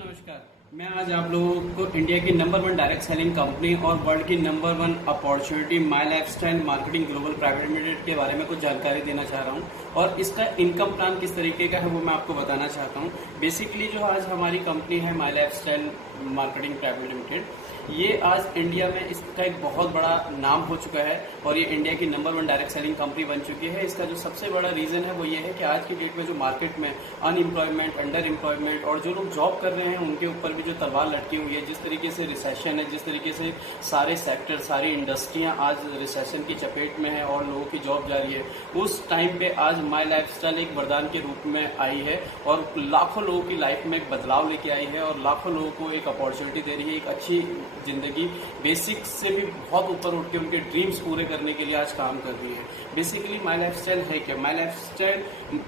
नमस्कार। मैं आज आप लोगों को इंडिया की नंबर 1 डायरेक्ट सेलिंग कंपनी और वर्ल्ड की number 1 opportunity my lifestyle marketing global private limited के बारे में कुछ जानकारी देना चाह रहा हूं और इसका इनकम प्लान किस तरीके का है वो मैं आपको बताना चाहता हूं। बेसिकली जो आज हमारी कंपनी है माई लाइफस्टाइल मार्केटिंग प्राइवेट लिमिटेड, ये आज इंडिया में इसका एक बहुत बड़ा नाम हो चुका है और ये इंडिया की नंबर 1 डायरेक्ट सेलिंग कंपनी बन चुकी है। इसका जो सबसे बड़ा रीजन है वो ये है कि आज की डेट में जो मार्केट में अनएम्प्लॉयमेंट, अंडर एम्प्लॉयमेंट और जो लोग जॉब कर रहे हैं उनके ऊपर भी जो तलवार लटकी हुई है, जिस तरीके से रिसेशन है, जिस तरीके से सारे सेक्टर, सारी इंडस्ट्रियां आज रिसेशन की चपेट में है और लोगों की जॉब जा रही है, उस टाइम पे आज माई लाइफस्टाइल एक वरदान के रूप में आई है और लाखों लोगों की लाइफ में एक बदलाव लेके आई है और लाखों लोगों को एक अपॉर्चुनिटी दे रही है, एक अच्छी जिंदगी, बेसिक से भी बहुत ऊपर उठ के उनके ड्रीम्स पूरे करने के लिए आज काम कर रही है। बेसिकली माई लाइफस्टाइल है क्या? माई लाइफस्टाइल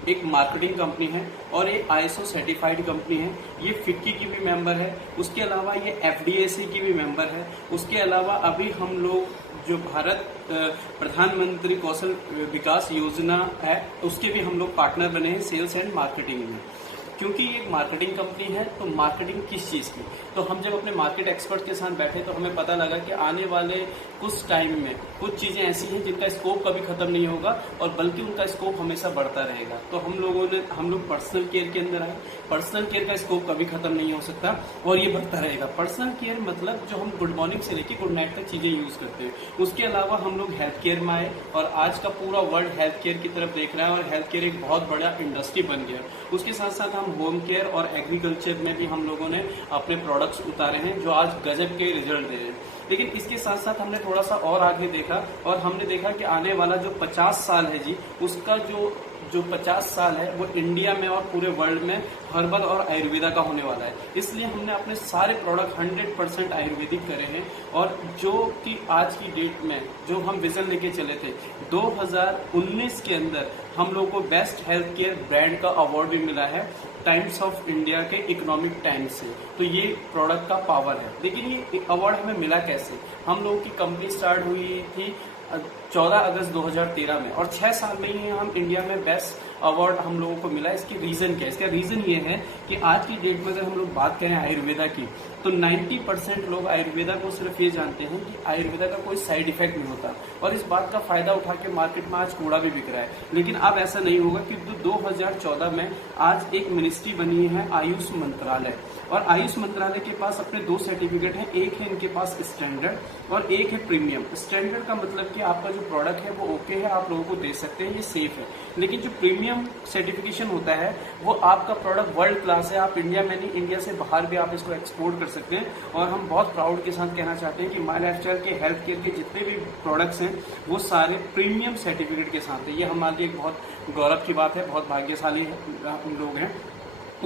एक मार्केटिंग कंपनी है और ये ISO सर्टिफाइड कंपनी है। ये फिक्की की भी मेंबर है, उसके अलावा ये FDIC की भी मेंबर है। उसके अलावा अभी हम लोग जो भारत प्रधानमंत्री कौशल विकास योजना है उसके भी हम लोग पार्टनर बने हैं सेल्स एंड मार्केटिंग में। क्योंकि ये एक मार्केटिंग कंपनी है तो मार्केटिंग किस चीज़ की, तो हम जब अपने मार्केट एक्सपर्ट के साथ बैठे तो हमें पता लगा कि आने वाले कुछ टाइम में कुछ चीज़ें ऐसी हैं जिनका स्कोप कभी खत्म नहीं होगा और बल्कि उनका स्कोप हमेशा बढ़ता रहेगा। तो हम लोग पर्सनल केयर के अंदर आए। पर्सनल केयर का स्कोप कभी खत्म नहीं हो सकता और ये बढ़ता रहेगा। पर्सनल केयर मतलब जो हम गुड मॉर्निंग से लेकर गुड नाइट तक चीज़ें यूज़ करते हैं। उसके अलावा हम लोग हेल्थ केयर में आए और आज का पूरा वर्ल्ड हेल्थ केयर की तरफ देख रहा है और हेल्थ केयर एक बहुत बड़ा इंडस्ट्री बन गया। उसके साथ साथ हम होम केयर और एग्रीकल्चर में भी हम लोगों ने अपने प्रोडक्ट्स उतारे हैं जो आज गजब के रिजल्ट दे रहे हैं। लेकिन इसके साथ साथ हमने थोड़ा सा और आगे देखा और हमने देखा कि आने वाला जो 50 साल है जी, उसका जो 50 साल है वो इंडिया में और पूरे वर्ल्ड में हर्बल और आयुर्वेदा का होने वाला है। इसलिए हमने अपने सारे प्रोडक्ट 100% आयुर्वेदिक करे हैं और जो कि आज की डेट में जो हम विजन लेके चले थे 2019 के अंदर हम लोगों को बेस्ट हेल्थ केयर ब्रांड का अवार्ड भी मिला है टाइम्स ऑफ इंडिया के इकोनॉमिक टाइम्स से। तो ये प्रोडक्ट का पावर है। लेकिन ये अवार्ड हमें मिला कैसे? हम लोगों की कंपनी स्टार्ट हुई थी 14 अगस्त 2013 में और 6 साल में ही हम इंडिया में बेस्ट अवार्ड हम लोगों को मिला। इसकी रीजन क्या है? इसका रीजन ये है कि आज की डेट में अगर हम लोग बात करें आयुर्वेदा की तो 90% लोग आयुर्वेदा को सिर्फ ये जानते हैं कि आयुर्वेदा का कोई साइड इफेक्ट नहीं होता और इस बात का फायदा उठा के मार्केट में आज कूड़ा भी बिक रहा है। लेकिन अब ऐसा नहीं होगा कि 2014 में आज एक मिनिस्ट्री बनी है आयुष मंत्रालय और आयुष मंत्रालय के पास अपने 2 सर्टिफिकेट हैं। एक है इनके पास स्टैंडर्ड और एक है प्रीमियम। स्टैंडर्ड का मतलब कि आपका जो प्रोडक्ट है वो ओके है, आप लोगों को दे सकते हैं, ये सेफ है। लेकिन जो प्रीमियम सर्टिफिकेशन होता है वो आपका प्रोडक्ट वर्ल्ड क्लास है, आप इंडिया में नहीं इंडिया से बाहर भी आप इसको एक्सपोर्ट कर सकते हैं। और हम बहुत प्राउड के साथ कहना चाहते हैं कि माई लाइफस्टाइल के हेल्थ केयर के जितने भी प्रोडक्ट्स हैं वो सारे प्रीमियम सर्टिफिकेट के साथ है। ये हमारे लिए एक बहुत गौरव की बात है, बहुत भाग्यशाली हम लोग हैं।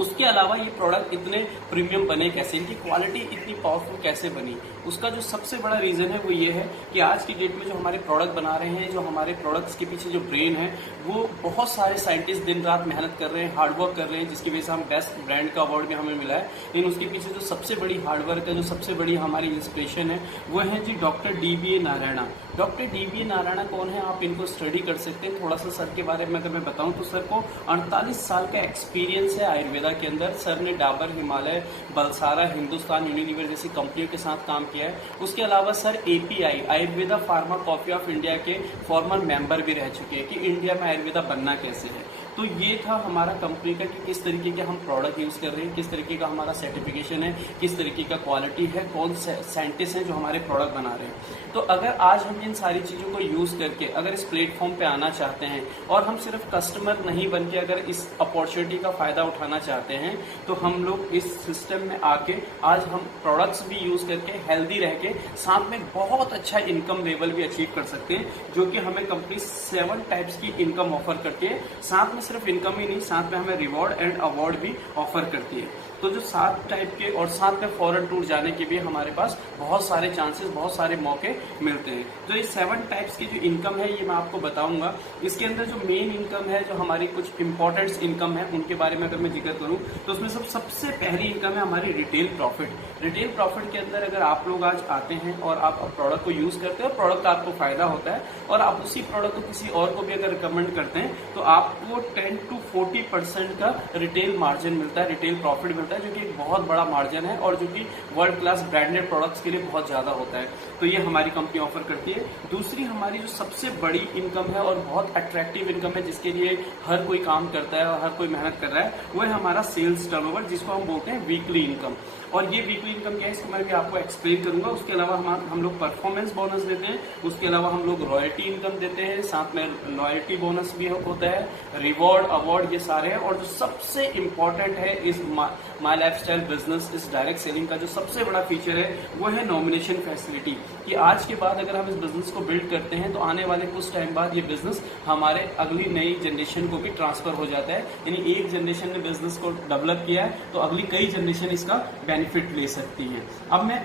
उसके अलावा ये प्रोडक्ट इतने प्रीमियम बने कैसे, इनकी क्वालिटी इतनी पावरफुल कैसे बनी? उसका जो सबसे बड़ा रीजन है वो ये है कि आज की डेट में जो हमारे प्रोडक्ट बना रहे हैं, जो हमारे प्रोडक्ट्स के पीछे जो ब्रेन है वो बहुत सारे साइंटिस्ट दिन रात मेहनत कर रहे हैं, हार्डवर्क कर रहे हैं, जिसकी वजह से हम बेस्ट ब्रांड का अवार्ड भी हमें मिला है। लेकिन उसके पीछे जो सबसे बड़ी हार्डवर्क है, जो सबसे बड़ी हमारी इंस्पिरेशन है वो है जी doctor DBA Narayana. Doctor DBA Narayana कौन है? आप इनको स्टडी कर सकते हैं। थोड़ा सा सर के बारे में अगर मैं बताऊं तो सर को 48 साल का एक्सपीरियंस है आयुर्वेदा के अंदर। सर ने डाबर, हिमालय, बलसारा, हिंदुस्तान यूनिलीवर जैसी कंपनियों के साथ काम किया है। उसके अलावा sir API Ayurveda pharma copy of India के फॉर्मर मेंबर भी रह चुके हैं कि इंडिया में आयुर्वेदा बनना कैसे है। तो ये था हमारा कंपनी का कि किस तरीके के हम प्रोडक्ट यूज कर रहे हैं, किस तरीके का हमारा सर्टिफिकेशन है, किस तरीके का क्वालिटी है, कौन से साइंटिस्ट हैं जो हमारे प्रोडक्ट बना रहे हैं। तो अगर आज हम इन सारी चीजों को यूज करके अगर इस प्लेटफॉर्म पे आना चाहते हैं और हम सिर्फ कस्टमर नहीं बन के अगर इस अपॉर्चुनिटी का फायदा उठाना चाहते हैं तो हम लोग इस सिस्टम में आके आज हम प्रोडक्ट्स भी यूज करके हेल्दी रह के साथ में बहुत अच्छा इनकम लेवल भी अचीव कर सकते हैं, जो कि हमें कंपनी 7 टाइप्स की इनकम ऑफर करती है। साथ में सिर्फ इनकम ही नहीं, साथ में हमें रिवॉर्ड एंड अवार्ड भी ऑफर करती है। तो जो 7 टाइप के और साथ में फॉरेन टूर जाने के भी हमारे पास बहुत सारे चांसेस, बहुत सारे मौके मिलते हैं। तो ये 7 टाइप्स की जो इनकम है ये मैं आपको बताऊंगा। इसके अंदर जो मेन इनकम है, जो हमारी कुछ इंपॉर्टेंट इनकम है उनके बारे में अगर मैं जिक्र करूं तो उसमें सबसे पहली इनकम है हमारी रिटेल प्रॉफिट। रिटेल प्रॉफिट के अंदर अगर आप लोग आज आते हैं और आप प्रोडक्ट को यूज करते हैं और प्रोडक्ट का आपको फायदा होता है और आप उसी प्रोडक्ट को किसी और को भी अगर रिकमेंड करते हैं तो आपको 10 to 40% का रिटेल मार्जिन मिलता है, रिटेल प्रॉफिट मिलता है, जो कि एक बहुत बड़ा मार्जिन है और जो कि वर्ल्ड क्लास ब्रांडेड प्रोडक्ट्स के लिए बहुत ज्यादा होता है। तो ये हमारी कंपनी ऑफर करती है। दूसरी हमारी जो सबसे बड़ी इनकम है और बहुत अट्रैक्टिव इनकम है, जिसके लिए हर कोई काम करता है और हर कोई मेहनत कर रहा है, वो है हमारा सेल्स टर्नओवर, जिसको हम बोलते हैं वीकली इनकम। और ये वीकली इनकम क्या है, इसको मैं भी आपको एक्सप्लेन करूंगा। उसके अलावा हम लोग परफॉर्मेंस बोनस देते हैं, उसके अलावा हम लोग रॉयल्टी इनकम देते हैं, साथ में लॉयल्टी बोनस भी होता है, रिवॉर्ड अवार्ड, ये सारे हैं। और जो सबसे इंपॉर्टेंट है इस माई लाइफस्टाइल बिजनेस, इस डायरेक्ट सेलिंग का जो सबसे बड़ा फीचर है वो है नॉमिनेशन फैसिलिटी। कि आज के बाद अगर हम इस बिजनेस को बिल्ड करते हैं तो आने वाले कुछ टाइम बाद ये बिजनेस हमारे अगली नई जनरेशन को भी ट्रांसफर हो जाता है। यानी एक जनरेशन ने बिजनेस को डेवलप किया है तो अगली कई जनरेशन इसका बेनिफिट ले सकती है। अब मैं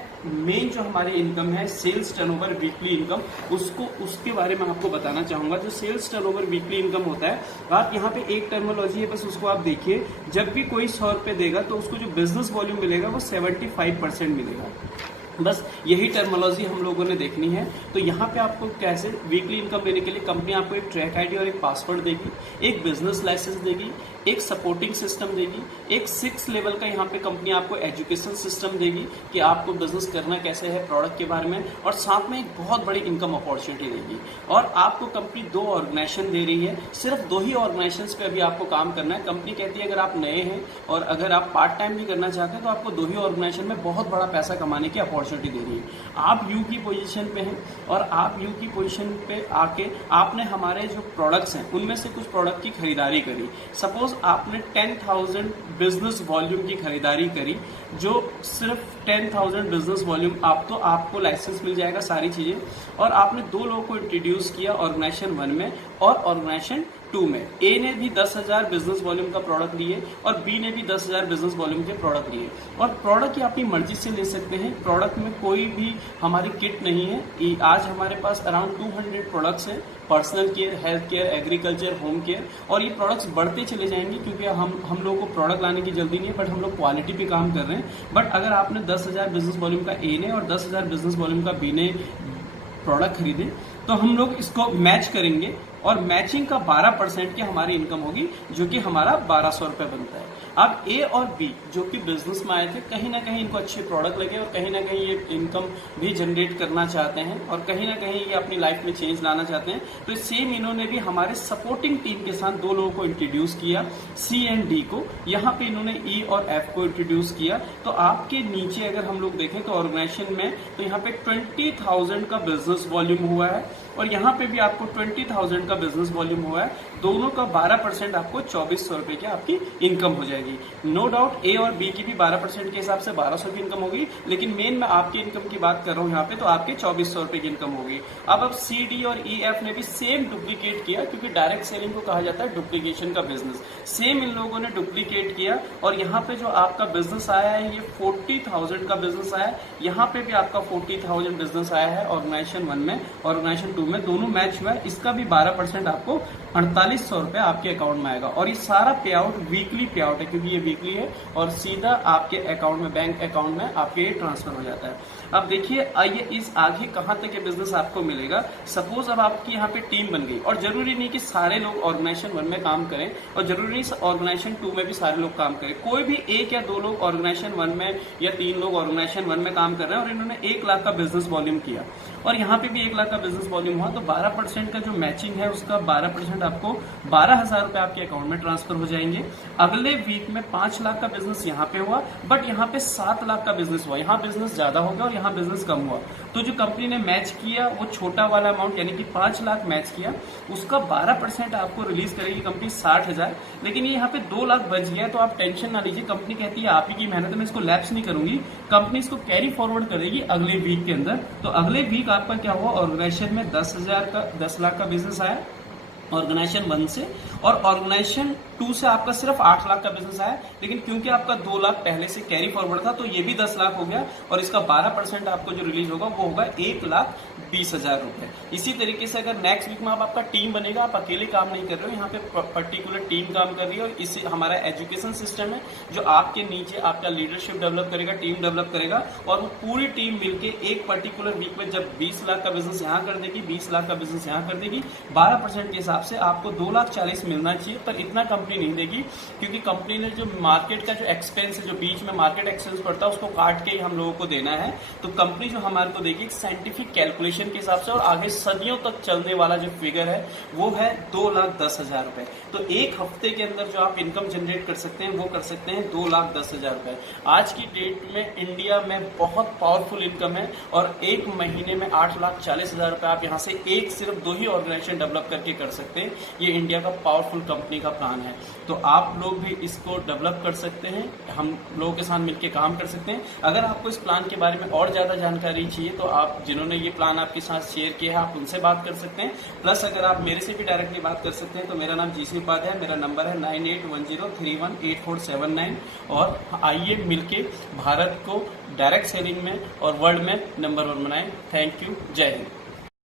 मेन जो हमारी इनकम है सेल्स टर्नओवर वीकली इनकम, उसके बारे में आपको बताना चाहूंगा। जो सेल्स टर्नओवर वीकली इनकम होता है, आप यहाँ पे एक टर्मिनोलॉजी है, बस उसको आप देखिए। जब भी कोई 100 रुपए देगा तो उसको जो बिजनेस वॉल्यूम मिलेगा वो 75% मिलेगा। बस यही टर्मिनोलॉजी हम लोगों ने देखनी है। तो यहाँ पे आपको कैसे वीकली इनकम लेने के लिए कंपनी आपको एक ट्रैक आईडी और एक पासवर्ड देगी, एक बिजनेस लाइसेंस देगी, एक सपोर्टिंग सिस्टम देगी, एक 6 लेवल का यहाँ पे कंपनी आपको एजुकेशन सिस्टम देगी कि आपको बिजनेस करना कैसे है, प्रोडक्ट के बारे में, और साथ में एक बहुत बड़ी इनकम अपॉर्चुनिटी देगी। और आपको कंपनी 2 ऑर्गेनाइजेशन दे रही है, सिर्फ 2 ही ऑर्गेनाइजेशन पे अभी आपको काम करना है। कंपनी कहती है अगर आप नए हैं और अगर आप पार्ट टाइम भी करना चाहते हैं तो आपको 2 ही ऑर्गेनाइजेशन में बहुत बड़ा पैसा कमाने की अपॉर्चुनिटी दे रही है। आप यू की पोजीशन पे हैं और आप यू की पोजीशन पे आके आपने हमारे जो प्रोडक्ट्स हैं उनमें से कुछ प्रोडक्ट की खरीदारी करी। सपोज आपने 10,000 बिजनेस वॉल्यूम की खरीदारी करी, जो सिर्फ 10,000 बिजनेस वॉल्यूम आपको लाइसेंस मिल जाएगा सारी चीजें। और आपने 2 लोगों को इंट्रोड्यूस किया ऑर्गेनाइजेशन 1 में और ऑर्गेनाइजेशन 2 में। ए ने भी 10,000 बिजनेस वॉल्यूम का प्रोडक्ट लिए और बी ने भी 10,000 बिजनेस वॉल्यूम के प्रोडक्ट लिए। और प्रोडक्ट ये अपनी मर्जी से ले सकते हैं। प्रोडक्ट में कोई भी हमारी किट नहीं है। आज हमारे पास अराउंड 200 प्रोडक्ट्स हैं, personal care, health care, agriculture, home care. और ये प्रोडक्ट्स बढ़ते चले जाएंगे क्योंकि हम लोगों को प्रोडक्ट लाने की जल्दी नहीं है, बट हम लोग क्वालिटी पे काम कर रहे हैं। बट अगर आपने 10,000 बिजनेस वॉल्यूम का ए ने और 10,000 बिजनेस वॉल्यूम का बी ने प्रोडक्ट खरीदे तो हम लोग इसको मैच करेंगे और मैचिंग का 12% की हमारी इनकम होगी, जो कि हमारा 1,200 रुपए बनता है। अब ए और बी जो कि बिजनेस में आए थे, कहीं ना कहीं इनको अच्छे प्रोडक्ट लगे और कहीं ना कहीं ये इनकम भी जनरेट करना चाहते हैं और कहीं ना कहीं ये अपनी लाइफ में चेंज लाना चाहते हैं। तो सेम इन्होंने भी हमारे सपोर्टिंग टीम के साथ 2 लोगों को इंट्रोड्यूस किया, सी एंड डी को। यहाँ पे इन्होंने ई और एफ को इंट्रोड्यूस किया। तो आपके नीचे अगर हम लोग देखें तो ऑर्गेनाइजेशन में तो यहाँ पे 20,000 का बिजनेस वॉल्यूम हुआ है और यहाँ पे भी आपको 20,000 का बिजनेस वॉल्यूम हुआ है। दोनों का 12% आपको 2,400 रुपए की आपकी इनकम हो जाएगी। नो डाउट ए और बी की भी 12% के हिसाब से 1,200 की इनकम होगी, लेकिन मेन मैं आपकी इनकम की बात कर रहा हूँ यहाँ पे, तो आपके 2,400 रुपए की इनकम होगी। अब सी डी और ई एफ ने भी सेम डुप्लीकेट किया, क्योंकि डायरेक्ट सेलिंग को कहा जाता है डुप्लीकेशन का बिजनेस। सेम इन लोगों ने डुप्लीकेट किया और यहाँ पे जो आपका बिजनेस आया है ये 40,000 का बिजनेस आया है। यहाँ पे भी आपका 40,000 बिजनेस आया है ऑर्गेनाइजेशन 1 में, ऑर्गेनाइजेशन 2 में, दोनों मैच हुआ है। इसका भी 12% आपको 4,800 रुपए आपके अकाउंट में आएगा। और ये सारा पे आउट वीकली पे आउट है, क्योंकि ये वीकली है और सीधा आपके अकाउंट में, बैंक अकाउंट में आपके ट्रांसफर हो जाता है। अब देखिए आइए इस आगे कहां तक ये बिजनेस आपको मिलेगा। सपोज अब आपकी यहाँ पे टीम बन गई और जरूरी नहीं कि सारे लोग ऑर्गेनाइजेशन 1 में काम करें और जरूरी नहीं ऑर्गेनाइजेशन 2 में भी सारे लोग काम करें। कोई भी 1 या 2 लोग ऑर्गेनाइजेशन 1 में या 3 लोग ऑर्गेनाइजेशन 1 में काम कर रहे हैं और इन्होंने 1 लाख का बिजनेस वॉल्यूम किया और यहाँ पे भी 1 लाख का बिजनेस वॉल्यूम हुआ, तो 12% का जो मैचिंग है उसका 12% आपको 12,000 रुपए आपके अकाउंट में ट्रांसफर हो जाएंगे। अगले वीक में 5 लाख का बिजनेस यहाँ पे हुआ, बट यहाँ पे 7 लाख का बिजनेस हुआ। यहाँ बिजनेस ज्यादा हो गया और यहाँ बिजनेस कम हुआ। तो जो कंपनी ने मैच किया वो छोटा वाला अमाउंट यानी कि 5 लाख मैच किया, उसका 12% आपको रिलीज करेगी कंपनी 60,000। लेकिन ये यहाँ पे 2 लाख बच गया, तो आप टेंशन ना लीजिए। कंपनी कहती है आप ही की मेहनत है, मैं इसको लैप्स नहीं करूंगी, कंपनी इसको कैरी फॉरवर्ड करेगी अगले वीक के अंदर। तो अगले वीक आपका क्या हुआ, ऑर्गेनाइजेशन में 10 लाख का बिजनेस आया ऑर्गेनाइजेशन 1 से, और ऑर्गेनाइजेशन 2 से आपका सिर्फ 8 लाख का बिजनेस आया। लेकिन क्योंकि आपका 2 लाख पहले से कैरी फॉरवर्ड था तो ये भी 10 लाख हो गया और इसका 12% आपको जो रिलीज होगा वो होगा 1,20,000 रुपए। इसी तरीके से अगर नेक्स्ट वीक में आपका टीम बनेगा, आप अकेले काम नहीं कर रहे हो, यहाँ पे पर्टिकुलर टीम काम कर रही है और इससे हमारा एजुकेशन सिस्टम है जो आपके नीचे आपका लीडरशिप डेवलप करेगा, टीम डेवलप करेगा और वो पूरी टीम मिलके एक पर्टिकुलर वीक में जब 20 लाख का बिजनेस यहाँ कर देगी, 20 लाख का बिजनेस यहाँ कर देगी, 12% के हिसाब से आपको 2,40,000 मिलना चाहिए, पर इतना कंपनी नहीं देगी, क्योंकि कंपनी ने जो मार्केट का जो एक्सपेंस है, जो बीच में मार्केट एक्सपेंस पड़ता है, उसको काट के ही हम लोगों को देना है। तो कंपनी जो हमारे को देगी साइंटिफिक कैलकुलेशन के हिसाब से, और आगे सदियों तक चलने वाला जो फिगर है वो है 2,10,000 रुपए। तो एक हफ्ते के अंदर जो आप इनकम जनरेट कर सकते हैं वो कर सकते हैं 2,10,000 रुपए। आज की डेट में इंडिया में बहुत पावरफुल इनकम है, और एक महीने में 8,40,000 रुपए आप यहाँ से एक सिर्फ 2 ही ऑर्गेनाइजेशन डेवलप करके कर सकते हैं। ये इंडिया का पावरफुल कंपनी का प्लान है, तो आप लोग भी इसको डेवलप कर सकते हैं, हम लोगों के साथ मिलकर काम कर सकते हैं। अगर आपको इस प्लान के बारे में और ज्यादा जानकारी चाहिए तो आप जिन्होंने ये प्लान आपके साथ शेयर किया है आप उनसे बात कर सकते हैं। प्लस अगर आप मेरे से भी डायरेक्टली बात कर सकते हैं तो मेरा नाम जीसी उपाध्याय है, मेरा नंबर है 9810318479। और आइए मिलके भारत को डायरेक्ट सेलिंग में और वर्ल्ड में नंबर 1 बनाएं। थैंक यू, जय हिंद।